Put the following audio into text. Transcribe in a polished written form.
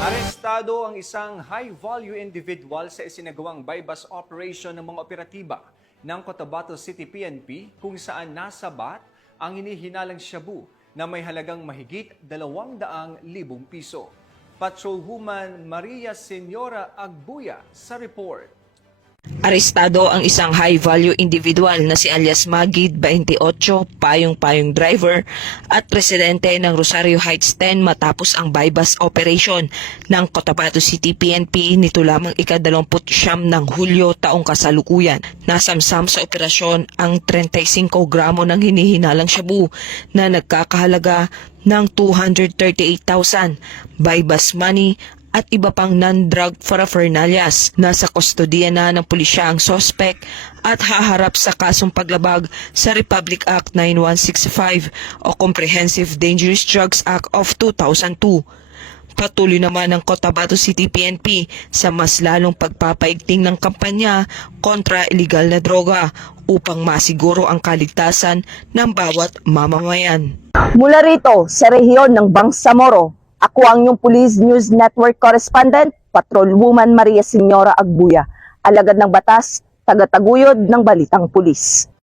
Arestado ang isang high-value individual sa isinagawang bypass operation ng mga operatiba ng Cotabato City PNP kung saan nasabat ang hinihinalang shabu na may halagang mahigit 200,000 piso. Patrolwoman Maria Senora Agbuya sa report. Arestado ang isang high-value individual na si alias Magid 28, payong-payong driver at residente ng Rosario Heights 10 matapos ang bypass operation ng Cotabato City PNP nito lamang ika-29 ng Hulyo taong kasalukuyan. Nasamsam sa operasyon ang 35 gramo ng hinihinalang shabu na nagkakahalaga ng 238,000, bypass money at iba pang non-drug paraphernalias. Nasa kustodiya na ng pulisya ang sospek at haharap sa kasong paglabag sa Republic Act 9165 o Comprehensive Dangerous Drugs Act of 2002. Patuloy naman ang Cotabato City PNP sa mas lalong pagpapaigting ng kampanya kontra illegal na droga upang masiguro ang kaligtasan ng bawat mamamayan. Mula rito sa rehiyon ng Bangsamoro, ako ang inyong Police News Network Correspondent, Patrolwoman Maria Senora Agbuya, alagad ng batas, tagataguyod ng Balitang Pulis.